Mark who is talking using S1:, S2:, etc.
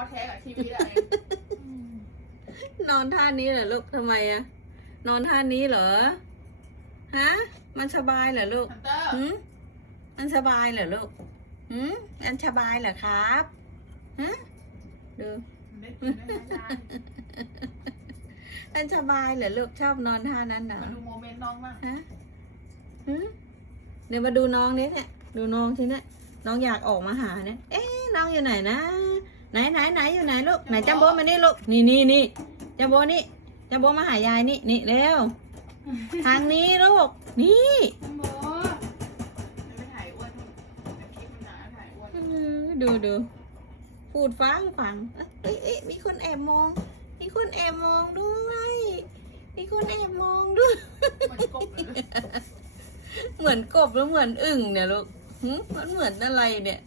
S1: อแท้กับชีวิตอะ
S2: นอนท่านี้เหรอลูกทำไมอะนอนท่านี้เหรอฮะมันสบายเหรอลูก
S1: ฮันเตอร์
S2: หืมมันสบายเหรอลูกหืมมันสบายเหรอครับฮะดู
S1: ได้กินได้ไหมยาย
S2: มันสบายเหรอลูกชอบนอนท่านั้นเหรอ
S1: มาดูโมเมนต์น้องบ้าง
S2: ฮะหืมเดี๋ยวมาดูน้องนี้เนี่ยดูน้องสิเนี่ยน้องอยากออกมาหาเนี่ย เอ๊ะน้องอยู่ไหนนะ ไหนไหนไหนอยู่ไหนลูกไหนจัมโบ้มานี่ลูกนี่นี่นี่จัมโบ้นี่จัมโบ้มาหายายนี่นี่เร็วทางนี้ลูกนี่
S1: โมไม่ถ่ายอ้วนในคลิปมันนะถ่ายอ้วน
S2: เออดูดูพูดฟังฟังเอ้ยเอ้ยมีคนแอบมอง มีคนแอบมองด้วย มีคนแอบมองด้วย
S1: เหมือนกบเลย
S2: เหมือนกบแล้วเหมือนอึ่งเนี่ยลูกหึมันเหมือนอะไรเนี่ย